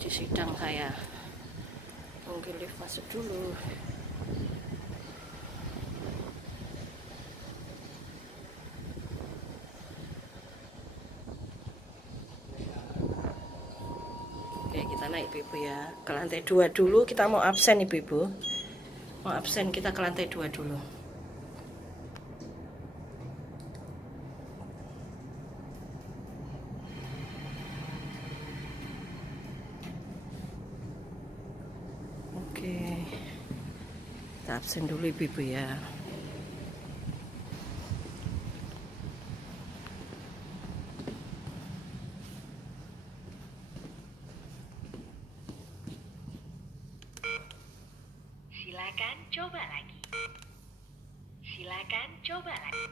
uji sidang saya. Tunggu lift masuk dulu. Oke, kita naik ibu-ibu ya. Ke lantai 2 dulu, kita mau absen ibu-ibu. Mau absen, kita ke lantai 2 dulu. Oke, kita absen dulu ibu-ibu ya. Silakan coba lagi. Silakan coba lagi.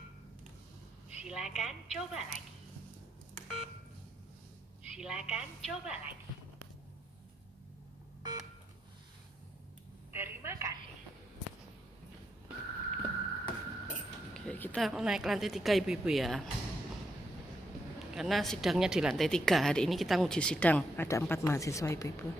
Silakan coba lagi. Silakan coba lagi. Terima kasih. Oke, kita naik lantai 3 ibu-ibu ya. Karena sidangnya di lantai 3. Hari ini kita nguji sidang. Ada 4 mahasiswa ibu-ibu.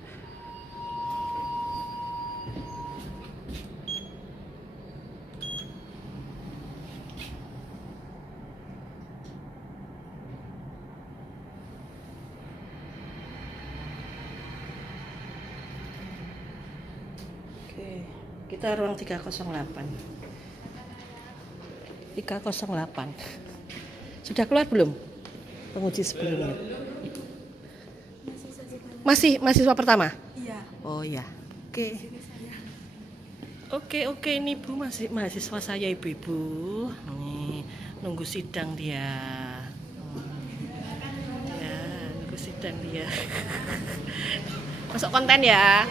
Oke, kita ruang 308. 308. Sudah keluar belum? Penguji sebelumnya. Masih mahasiswa pertama? Iya. Oh ya. Oke, ini Bu masih mahasiswa saya ibu-ibu. Nih, nunggu sidang dia. Ya, nunggu sidang dia. Masuk konten ya.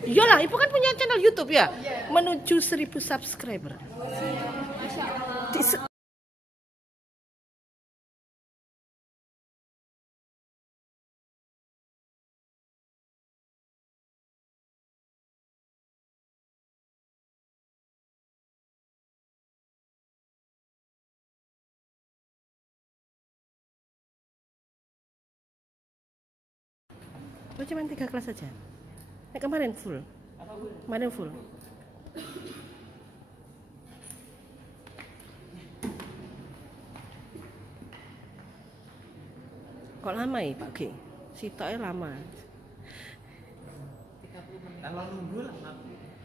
Iyalah, ibu kan punya channel YouTube ya. Menuju 1000 subscriber. Oh, cuma 3 kelas saja. Kemarin full. Kemarin full. Kok lama ya Pak G? Sitoknya lama. Kalau nunggu lama.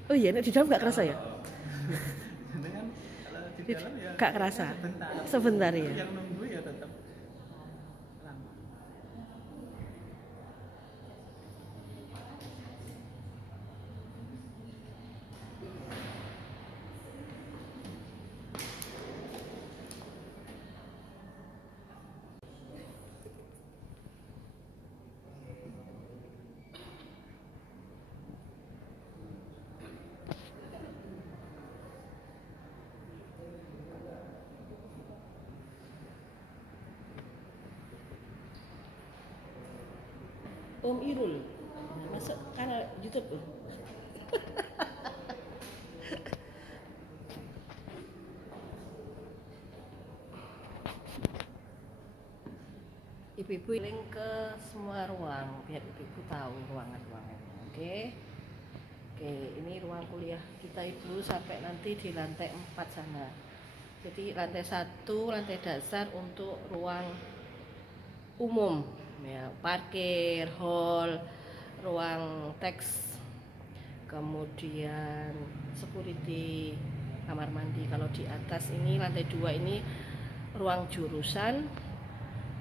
Oh iya, di dalam nggak kerasa ya? Kan kalau di dalam ya Nggak kerasa. sebentar. Sebentar ya. Yang nunggu ya tetap lama. Om Irul. Masuk kanal YouTube tuh. Ibu-ibu link ke semua ruang biar ibu-ibu tahu ruangan-ruangannya. Oke, ini ruang kuliah kita ibu sampai nanti di lantai 4 sana. Jadi lantai 1, lantai dasar untuk ruang umum ya, parkir, hall, ruang teks, kemudian security, kamar mandi. Kalau di atas ini lantai 2 ini ruang jurusan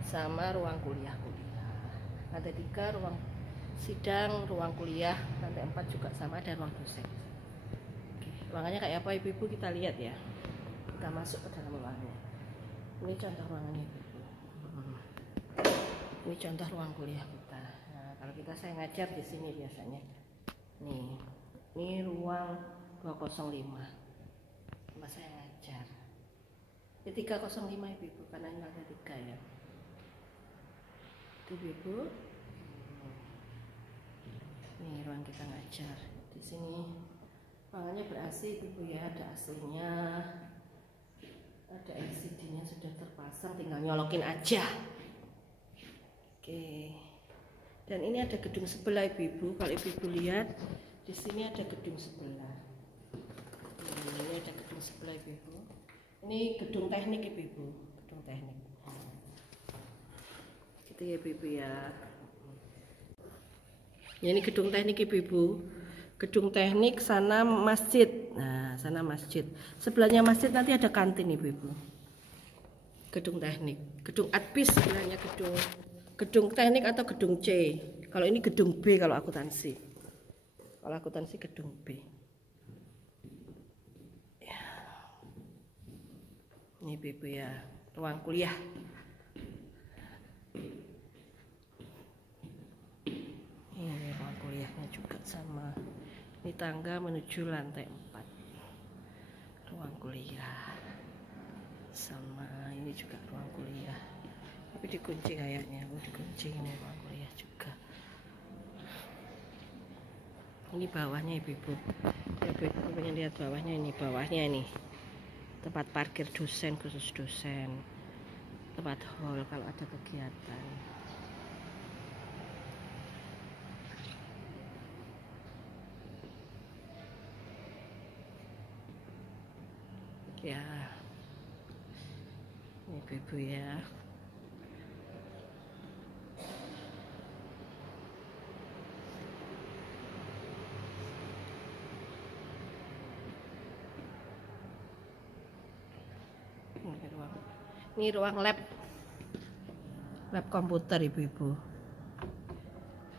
sama ruang kuliah. Lantai 3 ruang sidang, ruang kuliah. Lantai 4 juga sama, ada ruang dosen. Oke, ruangannya kayak apa ibu-ibu kita lihat ya. Kita masuk ke dalam ruangannya. Ini contoh ruangannya ibu. Ini contoh ruang kuliah kita. Nah, kalau saya ngajar di sini biasanya. Nih, ini ruang 205. Tempat saya ngajar. Di 305 ibu karena ini ada 3 ya. Itu ibu. Nih ruang kita ngajar. Di sini ruangannya ber-AC ibu ya, ada AC-nya. Ada LCD-nya sudah terpasang, tinggal nyolokin aja. Oke, Dan ini ada gedung sebelah ibu-ibu. Kalau ibu-ibu lihat di sini ada gedung sebelah. Ini ada gedung sebelah ibu-ibu. Ini gedung teknik ibu-ibu, gedung teknik. Gitu ya ibu-ibu ya. Ya, ini gedung teknik ibu-ibu. Gedung teknik, sana masjid. Nah, sana masjid. Sebelahnya masjid nanti ada kantin ibu-ibu. Gedung teknik, gedung adbis sebelahnya gedung teknik atau gedung C. Kalau ini gedung B kalau akuntansi. Kalau akuntansi gedung B. Ya. Ini ibu-ibu ya, ruang kuliah. Ini ruang kuliahnya juga sama. Ini tangga menuju lantai 4. Ruang kuliah. Sama ini juga ruang kuliah. Tapi dikunci kayaknya. Oh, dikunci ini ruang kuliah juga. Ini bawahnya ibu-ibu. Ibu-ibu pengen lihat bawahnya ini. Bawahnya ini tempat parkir dosen, khusus dosen. Tempat hall kalau ada kegiatan. Ya, ini ibu-ibu ya. Ini ruang lab komputer ibu-ibu.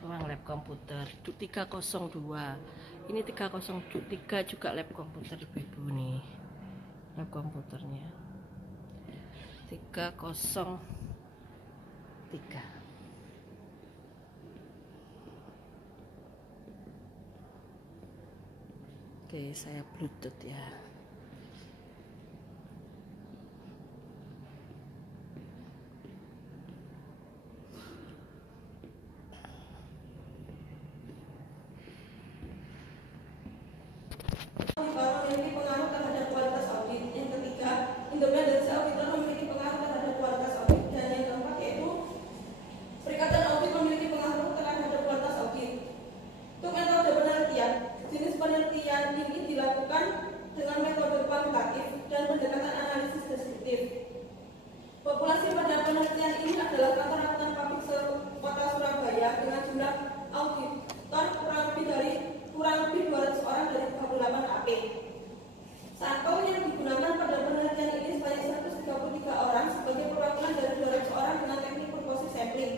Ruang lab komputer 302. Ini 303 juga lab komputer ibu-ibu nih. Lab komputernya 303. Oke, saya bluetooth ya. Memiliki pengaruh terhadap kualitas audit. Yang ketiga, independensi auditor memiliki pengaruh terhadap kualitas audit. Dan yang keempat yaitu perikatan audit memiliki pengaruh terhadap kualitas audit. Untuk metode penelitian, jenis penelitian ini dilakukan dengan metode kuantitatif dan pendekatan analisis deskriptif. Populasi pada penelitian ini adalah rata-rata publik kota Surabaya dengan jumlah auditor kurang lebih 200 orang dari 28 AP. Sampel yang digunakan pada penelitian ini sebanyak 133 orang sebagai perwakilan dari 200 orang dengan teknik proposi sampling.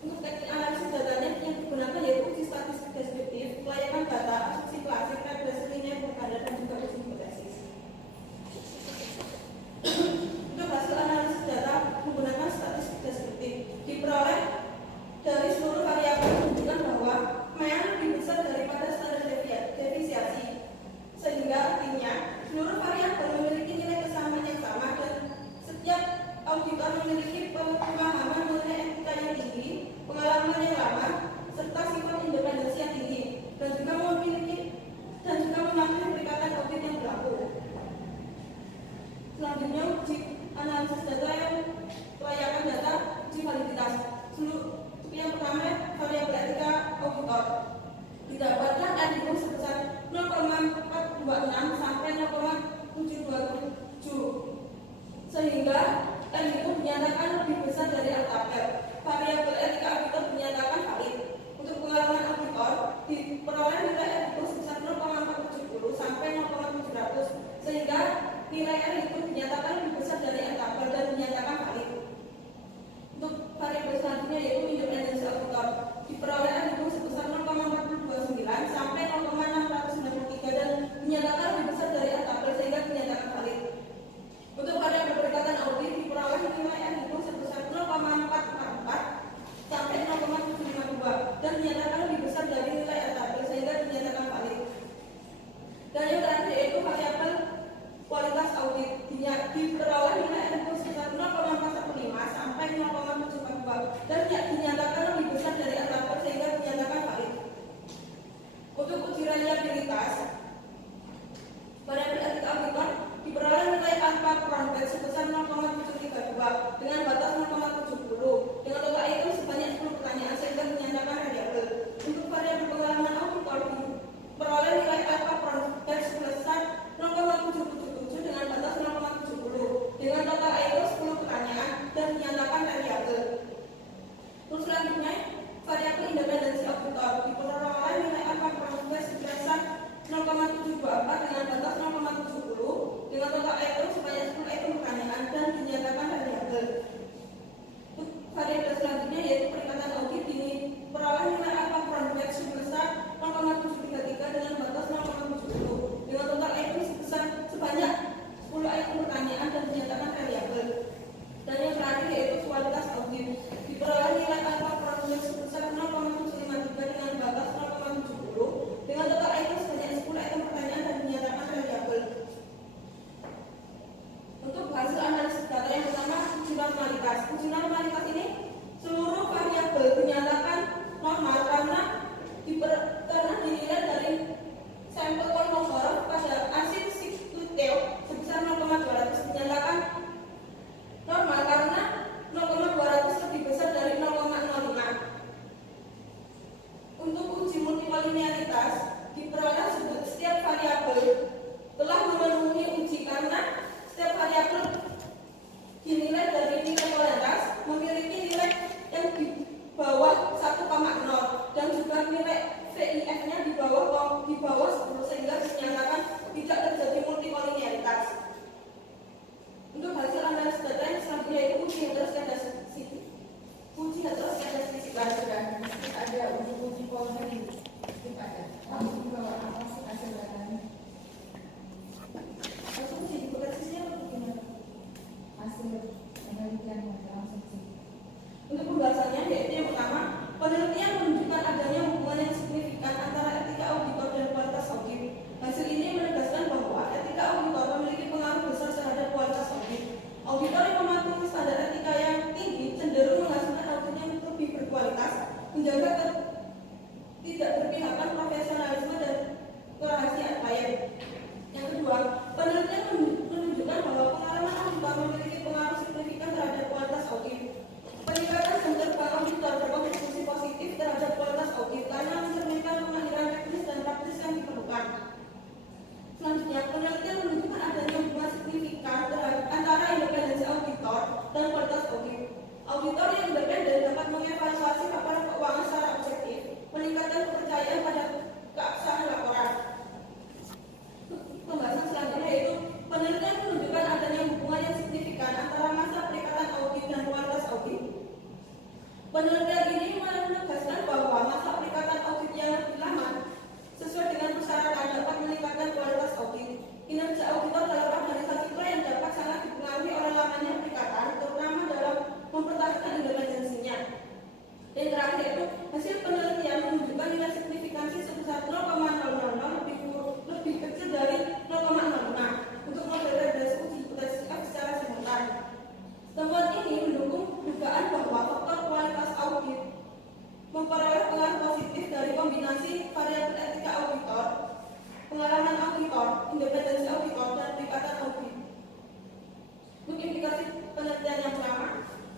Untuk teknik analisis datanya yang digunakan yaitu uji statistik deskriptif, kelayakan data, asumsi klasik, regresi linear berganda, dan juga uji hipotesis. Untuk hasil analisis data menggunakan statistik deskriptif diperoleh dari seluruh variabel menunjukkan bahwa PMAN lebih besar daripada standar deviasi, sehingga artinya seluruh variabel memiliki nilai kesamaan yang sama dan setiap auditor memiliki pemahaman mengenai etika yang tinggi, pengalaman yang lama, serta sifat independensi yang tinggi, dan juga memiliki perikatan audit yang berlaku. Selanjutnya, uji analisis data yang kelayakan data, uji validitas. Yang pertama, variabel etika auditor. Didapatkan NIU sebesar 0,426 sampai 0,727, sehingga NIU dinyatakan lebih besar dari tabel. Variabel etika auditor dinyatakan valid. Untuk pengalaman auditor diperoleh nilai NIU sebesar 0,470 sampai 0,700, sehingga nilai NIU dinyatakan lebih besar dari tabel dan dinyatakan valid. Untuk variabel selanjutnya yaitu independensi auditor diperoleh NIU sebesar 0,429 sampai 0,693 dan dinyatakan lebih besar dari tabel sehingga dinyatakan valid. Untuk variabel perikatan audit diperoleh nilai NIU sebesar 0,444 sampai 0,752 dan dinyatakan lebih besar dari nilai tabel sehingga dinyatakan valid. Dan yang terakhir yaitu variabel kualitas audit diperoleh nilai NIU sebesar 0,415 sampai 0,742 dan dinyatakan lebih besar dari tabel sehingga Untuk selanjutnya, variabel independensi auditor diperoleh nilai alfa kurang lebih sebesar 0,724 dengan batas 0,70 dengan total item sebanyak 10 item pertanyaan dan dinyatakan variabel. Variabel selanjutnya yaitu peringatan audit diperoleh nilai alfa kurang lebih sebesar 0,733 dengan batas 0,70 dengan total item sebesar sebanyak 10 item pertanyaan dan dinyatakan variabel. Dan yang terakhir yaitu kualitas audit diperoleh nilai alfa kurang lebih sebesar 0,753 dengan batas 0,70 dengan total item sebanyak 10 item pertanyaan dan dinyatakan variabel. Untuk hasil analisis data yang pertama, uji normalitas. Uji normalitas ini seluruh variabel dinyatakan normal karena dinilai dari sampel kolmogor pada asin siktuteo sebesar 0,200 dinyatakan normal karena 0,200 lebih besar dari 0,05. Untuk uji multikolinearitas diperoleh setiap variabel telah memenuhi uji karena setiap variabel dinilai dari nilai kualitas memiliki nilai yang di bawah 1,0 dan juga nilai VIF-nya di bawah 10 sehingga dinyatakan tidak terjadi multikolinearitas. Untuk hasil analisis data yang selanjutnya yaitu uji heteroskedastik. Uji heteroskedastik sudah ada uji polri ada. Langsung bawa apa sih hasil datanya? Langsung uji hipotesisnya atau bagaimana? Hasil penelitian langsung sih. Untuk pembahasannya yaitu yang pertama, penelitian menunjukkan adanya hubungan yang signifikan antara etika auditor dan kualitas audit. Hasil ini menegaskan bahwa etika auditor memiliki pengaruh besar terhadap kualitas audit. Auditor yang mematuhi standar etika yang tinggi cenderung menghasilkan audit yang lebih berkualitas, menjaga tidak berpihakan profesionalisme dan kerahasiaan klien. Yang kedua, penelitian menunjukkan bahwa pengalaman auditor memiliki pengaruh signifikan terhadap kualitas audit. Peningkatan jam terbang auditor berkontribusi positif terhadap kualitas audit karena mencerminkan kemampuan teknis dan praktis yang diperlukan. Selanjutnya, penelitian menunjukkan adanya hubungan signifikan antara independensi auditor dan kualitas audit. Auditor yang independen dapat mengevaluasi laporan keuangan secara objektif, meningkatkan kepercayaan pada keabsahan laporan. Pembahasan selanjutnya yaitu penelitian menunjukkan adanya hubungan yang signifikan antara masa perikatan audit dan kualitas audit. Penelitian ini menegaskan bahwa masa perikatan audit yang lebih lama sesuai dengan persyaratan dapat meningkatkan kualitas audit. Kinerja auditor dalam organisasi klien dapat sangat dipengaruhi oleh lamanya perikatan, terutama dalam mempertahankan independensinya. Dan terakhir yaitu hasil penelitian menunjukkan nilai signifikansi sebesar 0,000 lebih kecil dari 0,05 untuk model regresi uji hipotesis F secara simultan. Temuan ini mendukung dugaan bahwa faktor kualitas audit memperoleh pengaruh positif dari kombinasi variabel etika auditor, pengalaman auditor, independensi auditor, dan perikatan audit. Untuk implikasi penelitian yang pertama,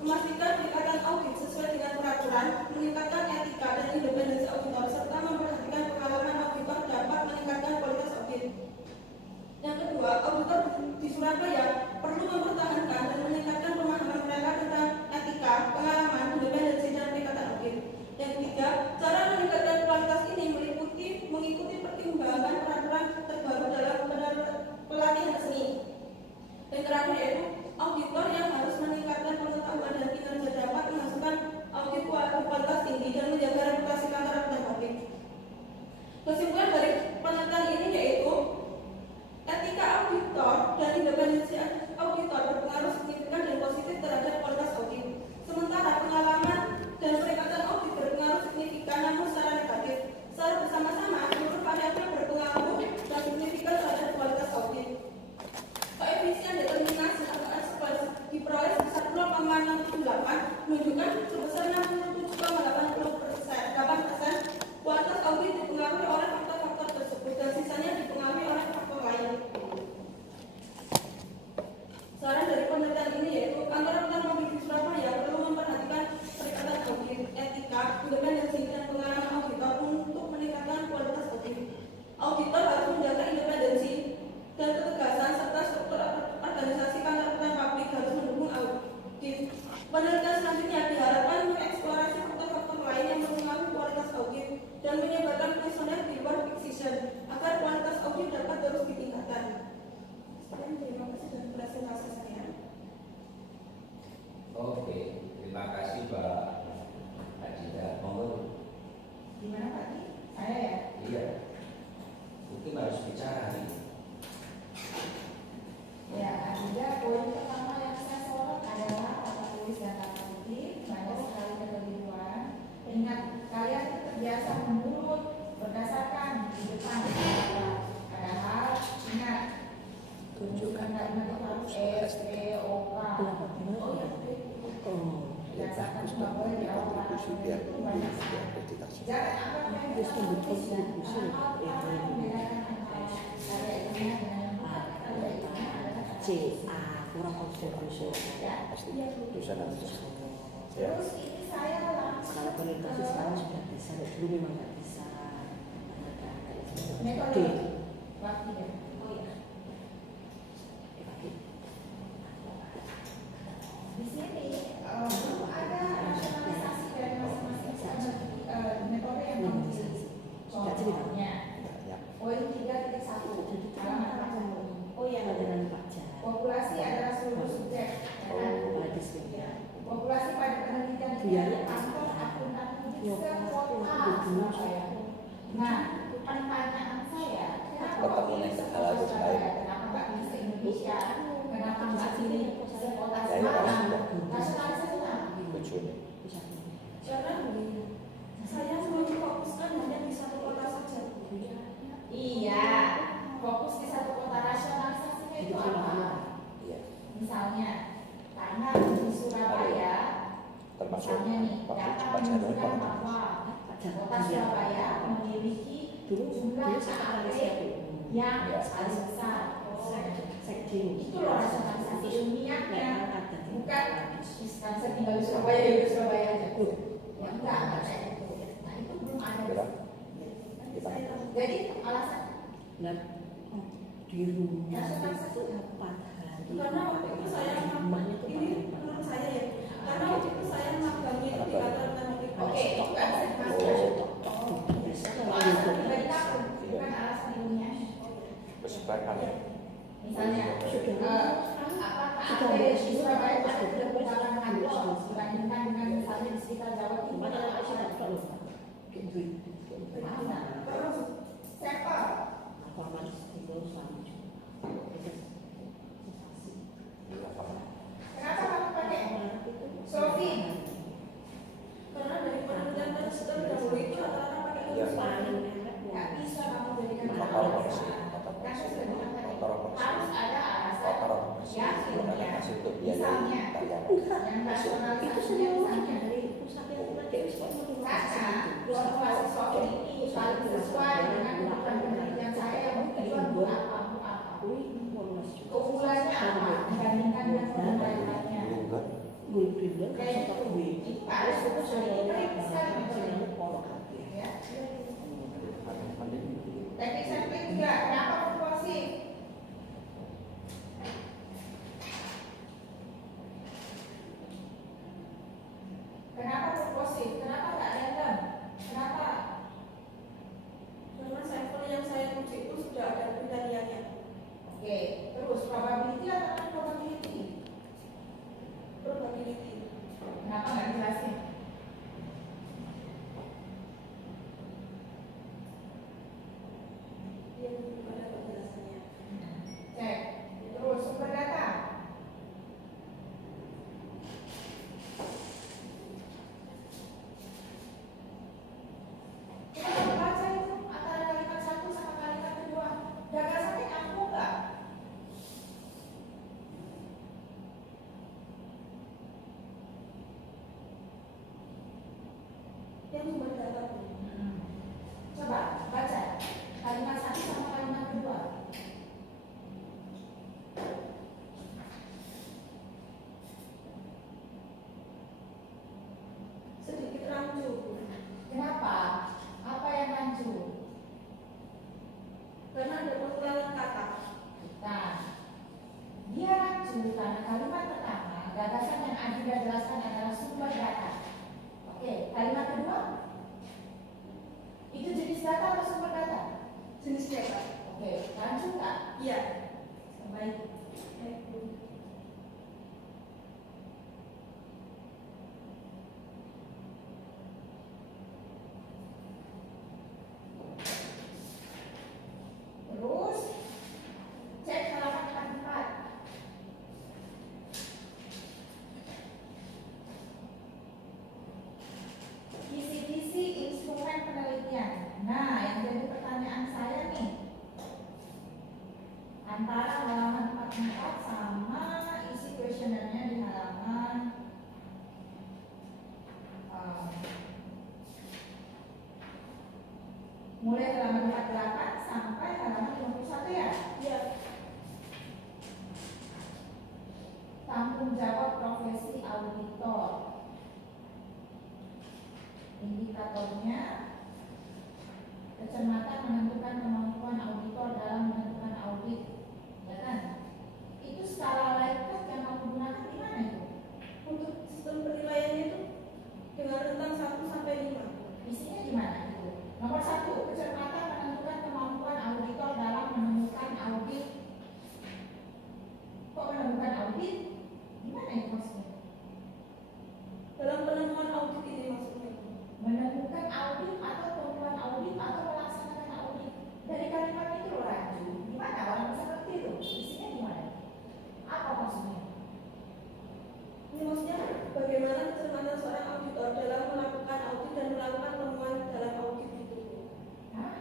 memastikan perikatan audit sesuai dengan peraturan, meningkatkan etika dan independensi auditor, serta memperhatikan pengalaman auditor dapat meningkatkan kualitas audit. Yang kedua, auditor di Surabaya perlu mempertahankan dan meningkatkan pemahaman mereka tentang etika, pengalaman, independensi, dan perikatan audit. Yang ketiga, cara meningkatkan kualitas ini mengikuti pertimbangan peraturan terbaru dalam pelatihan seni. Yang terakhir yaitu auditor yang harus meningkatkan pengetahuan dan kinerja dapat menghasilkan audit kualitas tinggi dan menjaga reputasi kantor dan publik. Kesimpulan dari penelitian ini yaitu etika auditor dan independensi auditor berpengaruh signifikan dan positif terhadap kualitas audit. Sementara pengalaman dan perikatan audit berpengaruh signifikan namun secara negatif. Secara bersama-sama, seluruh variabel berpengaruh dan signifikan terhadap kualitas audit. Koefisien determinasi atau Kenapa? Oh, Ya bagus dong, ini kontribusi biar akreditasi. terus kontribusi C A kurang kontribusi. Pasti dosen harus. Ya. Skala orientasi sekarang sudah bisa, dulu memang nggak bisa. D. Di sini ada rasionalisasi dari masing-masing metode yang kamu pilih. Contohnya, poin 3.1 halaman 40. Oh yang ada dalam pajak. Populasi adalah seluruh subjek. Populasi pada penelitian ini kantor akuntabilitas kota. Nah, pertanyaan saya, kenapa nggak pilih se-Indonesia? Kenapa nggak pilih se-kota Semarang? Nasionalisasi Tujuannya. Karena saya mau fokuskan hanya di satu kota saja. Iya, fokus di satu kota. Rasionalisasinya itu apa? Iya. Misalnya, karena di Surabaya, Termasuk misalnya nih, data menunjukkan bahwa kota Surabaya memiliki jumlah KAP yang paling besar. Itu loh rasionalisasi ilmiahnya, bukan kan saya tinggal di Surabaya, ya Surabaya aja. Ya enggak kayak itu. Nah itu belum ada. Jadi alasan Dan di rumah itu 4 hari. Karena waktu itu saya ini menurut saya ya. Karena waktu itu saya magang itu di kantor teknologi. oke, itu nggak bisa dimasukkan. Alasan pribadi kamu, bukan alasan ilmiah. Kesepakan ya. Misalnya, apakah di Surabaya ada 38 kantor dibandingkan dengan misalnya di sekitar Jawa Timur atau ada sampel. Kenapa kamu pakai Sofi? Karena dari penelitian tersebut dahulu itu rata-rata pakai lulusan. Nggak bisa kamu jadikan Motor alasan. koneksi. Kan saya sudah bilang tadi, Motor koneksi. harus ada alasan Motor koneksi. yang ilmiah. Masih untuk biaya Misalnya, karyawan. yang Itu rasionalisasinya semua misalnya dari pusat yang pakai karena formulasi soal ini paling sesuai dengan kebutuhan penelitian saya yang bertujuan buat apa. Keunggulannya apa dibandingkan dengan formula yang lainnya? Kayak itu, itu harus sekali teknik sekali ya. Teknik sampling juga, kenapa proporsi? Kenapa proporsi? Kenapa nggak random? Kenapa? Karena sampel yang saya uji itu sudah ada kriterianya. Oke, terus probability atau non probability? Probability. Kenapa nggak dijelasin? Yang ada penjelasannya. Cek. Terus sumber data. Kita coba baca itu antara kalimat satu sama kalimat kedua. Gagasannya nyambung nggak? Yang sumber data. Coba baca kalimat satu sama kalimat kedua. Sedikit rancu. Kenapa? Apa yang rancu? Karena ada pengulangan kata. Nah, dia rancu karena kalimat pertama gagasan yang Adinda jelaskan adalah sumber data. Oke, kalimat kedua itu jenis data atau sumber data? Jenis data. Oke, rancu nggak? Iya. Baik. Terus cek halaman 44. Kisi-kisi instrumen penelitian. Nah, yang jadi pertanyaan saya nih, antara halaman 44 sama sebenarnya di halaman mulai halaman 48 sampai halaman 51 ya. Ya. Tanggung jawab profesi auditor. Indikatornya kecermatan menentukan kemampuan auditor dalam menentukan audit, ya kan? Itu skala Likert yang kamu gunakan di mana itu? Untuk sistem penilaiannya itu dengan rentang 1 sampai 5. Isinya gimana itu? Nomor 1, kecermatan menentukan kemampuan auditor dalam menemukan audit. Kok menemukan audit? Gimana itu maksudnya? Dalam penemuan audit ini maksudnya. Menemukan audit atau temuan audit atau melaksanakan audit. Dari kalimat itu loh Raju. Gimana orang bisa ngerti itu? Isinya gimana? Apa maksudnya? Ini maksudnya bagaimana kecermatan seorang auditor dalam melakukan audit dan melakukan temuan dalam audit itu. Hah?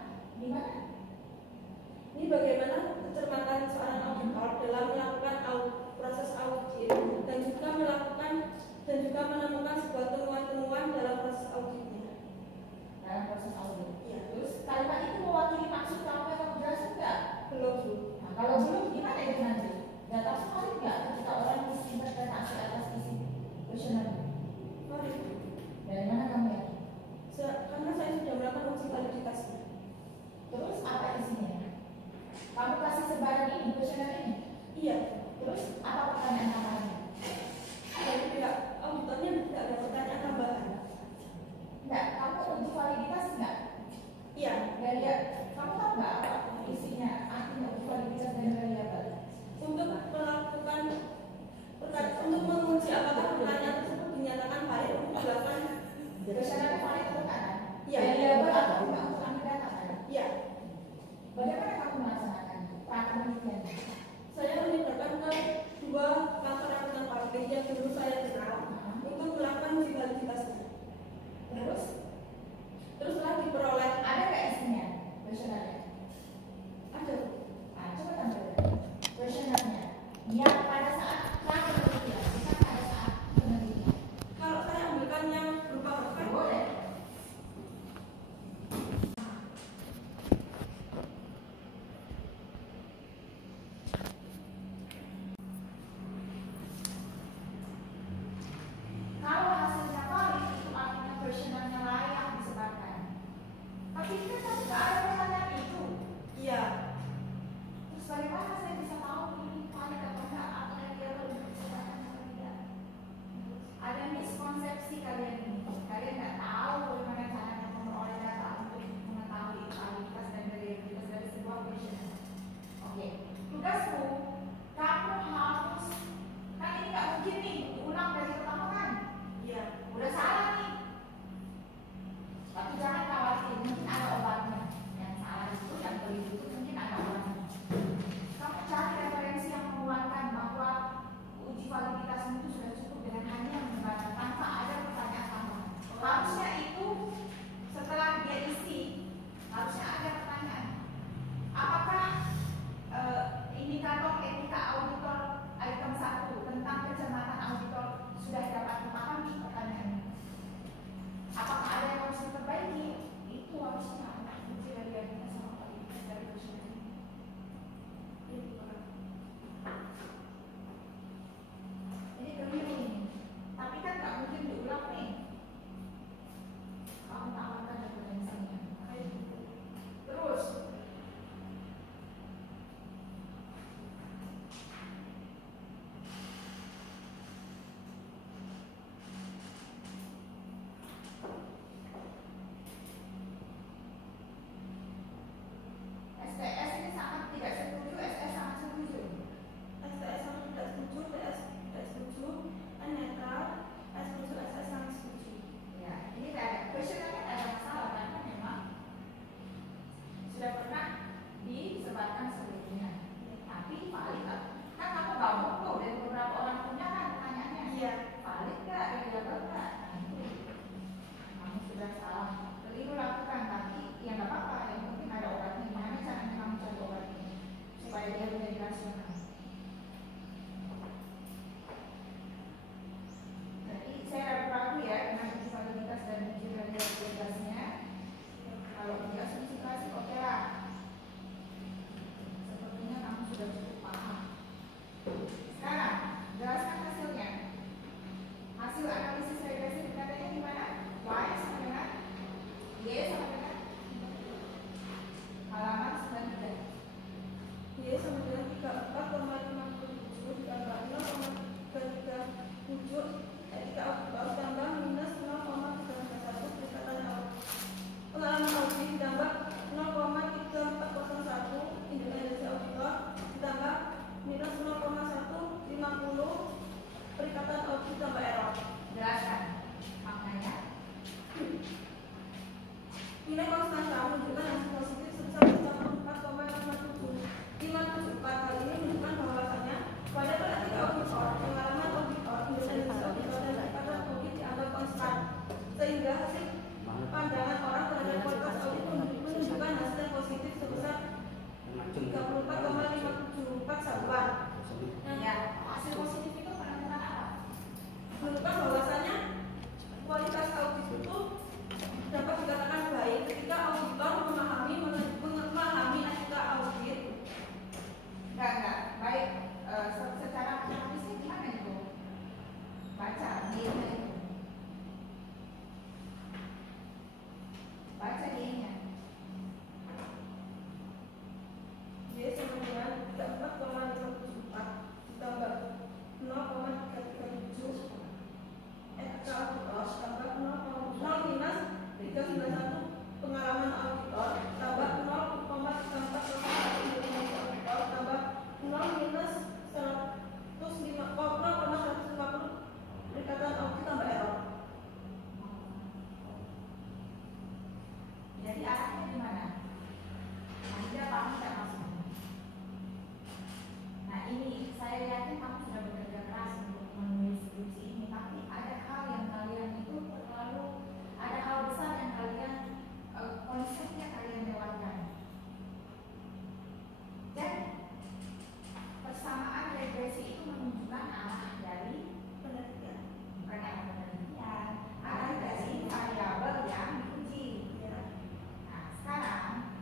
Nilai Konstansia menunjukkan hasil positif sebesar 54,574. Hal ini menunjukkan bahwasanya pada praktik auditor, pengalaman auditor, independensi auditor dan ikatan audit dianggap konstan, sehingga hasil pandangan orang terhadap kualitas audit menunjukkan hasil yang positif sebesar 34,574 satuan. Ya, hasil positif itu menunjukkan apa? Menunjukkan bahwasanya kualitas audit itu dapat dikatakan baik ketika auditor memahami etika audit. Enggak. Baik, secara praktisnya gimana itu? Baca, dia-nya itu. Baca dia-nya. Dia sama dengan 34,574 ditambah 0,337 etika auditor tambah 0 minus 391 pengalaman auditor tambah 0,34 independensi auditor tambah 0 minus 0,150 perikatan audit tambah error. Jadi arahnya gimana? Anda paham nggak maksudnya? Nah ini saya yakin kamu sudah bekerja keras untuk menulis skripsi ini, tapi ada hal yang kalian itu terlalu, ada hal besar yang kalian konsepnya kalian lewatkan. Jadi persamaan regresi itu menunjukkan arah dari Penelitian. bukan arah penelitian, arah dari variabel yang diuji. Nah, sekarang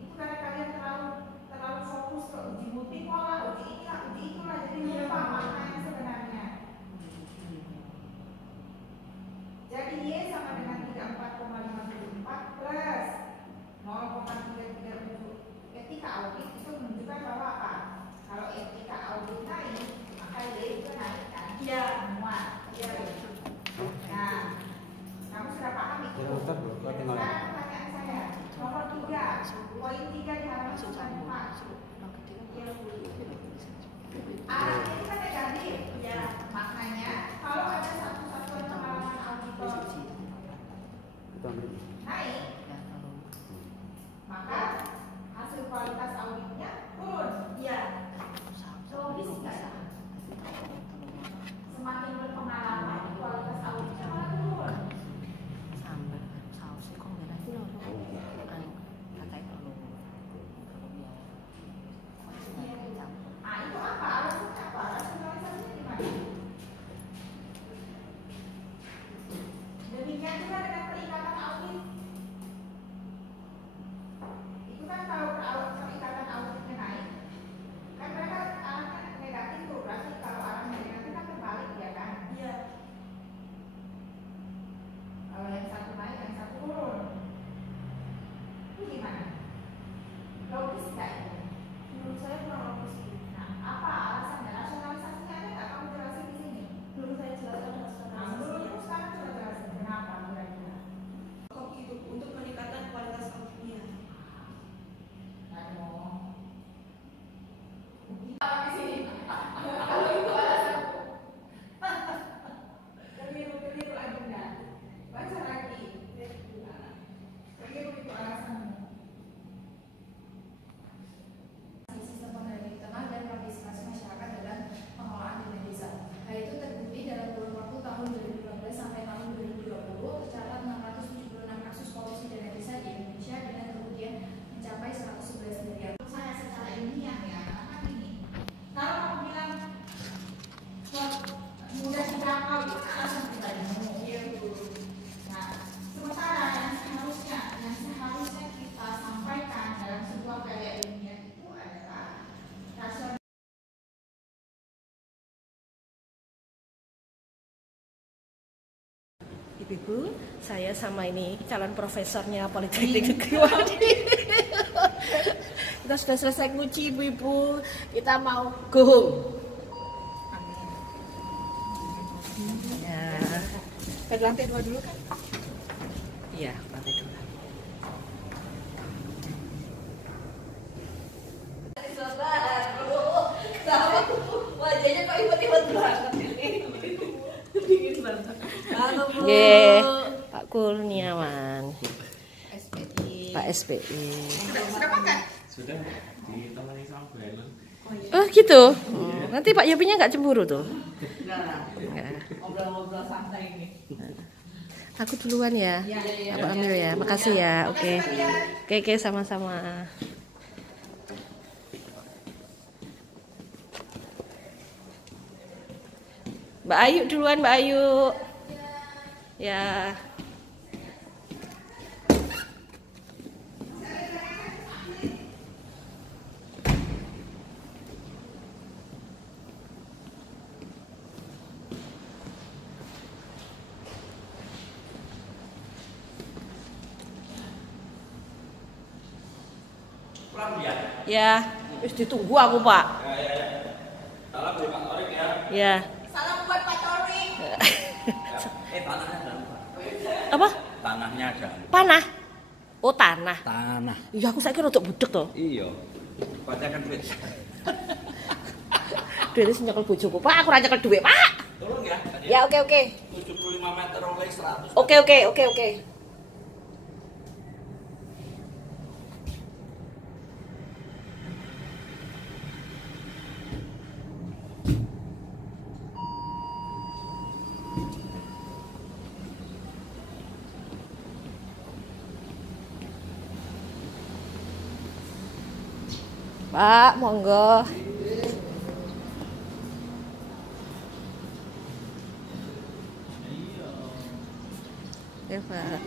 itu karena kalian terlalu fokus ke uji multipola, uji inilah, uji itulah, jadi lupa maknanya sebenarnya. Jadi Y sama dengan 34,574 plus 0,337 etika audit itu menunjukkan bahwa apa? Kalau etika audit naik, maka Y itu naik kan? Iya. Semua. Iya. Nah, kamu sudah paham itu? Ya, Ustaz, Bapak tinggal. Sekarang pertanyaan saya, nomor 3, poin 3 di halaman 94. Arahnya itu kan negatif. Ya. Maknanya kalau ada satu satuan pengalaman auditor Kita ambil. naik, maka hasil kualitas auditnya turun. Iya. Logis nggak ya? Semakin berpengalaman, kualitas auditnya malah turun. Sambar sausnya kok nggak ada loh. Kakak itu loh. Nah itu apa? Alasannya apa? Rasionalisasinya gimana? Demikian juga dengan perikatan audit. Itu kan kalau perikatan auditnya naik, kan mereka arahnya negatif tuh. Berarti kalau arahnya negatif kan terbalik ya kan? Iya. Kalau yang satu naik, yang satu turun. Itu gimana? Logis nggak itu? Menurut saya kurang logis. Nah, apa alasannya? Rasionalisasinya ada nggak kamu jelasin di sini? Belum saya jelaskan Nah, menurutmu sekarang coba jelasin kenapa kira-kira? itu untuk meningkatkan kualitas auditnya. Aduh. Di sini. Kalau itu alasanmu. Keliru Adinda. Baca lagi. Keliru itu alasanmu. Sistem pengendalian internal dan partisipasi masyarakat dalam pengelolaan dana desa. Hal itu terbukti dalam kurun waktu tahun 2015 sampai tahun 2020 tercatat 676 kasus korupsi dana desa di Indonesia dengan kerugian mencapai 111 miliar. Saya secara ilmiah ya, karena ini kalau kamu bilang mudah dijangkau itu kan alasan pribadimu. Nah, sementara yang seharusnya kita sampaikan dalam sebuah karya ilmiah itu adalah rasional. Ibu-ibu, saya sama ini calon profesornya Politeknik Negeri Wadi. Kita sudah selesai nguji, ibu-ibu. Kita mau go home. Ya. Ke lantai 2 dulu kan? Iya, lantai 2. Wajahnya kok imut-imut banget ini. Dingin banget. Halo Bu. Nggih, Pak Kurniawan. Pak SPI. Sudah pakai? Sudah ditemani sama Bu Helen. Oh gitu. Nanti Pak Yopinya nggak cemburu tuh? Nggak. Ngobrol-ngobrol santai ini. Aku duluan ya, Pak Amir ya. Makasih ya. Oke. Oke, sama-sama. Mbak Ayu duluan, Mbak Ayu. Ya. Ya, wis ditunggu aku, Pak. Salam buat Pak Torik ya. Ya. Salam buat Pak Torik. Tanahnya dalam Pak. Apa? Tanahnya ada. Panah. Oh, tanah. Tanah. Iya, aku saiki rodok budek to. Iya. Bacakan duit. Duit sing nyekel bojoku, Pak. Aku ora nyekel duit, Pak. Tolong ya. Ya, oke. 75 meter oleh 100. Oke. Pak, monggo. Ya, Pak.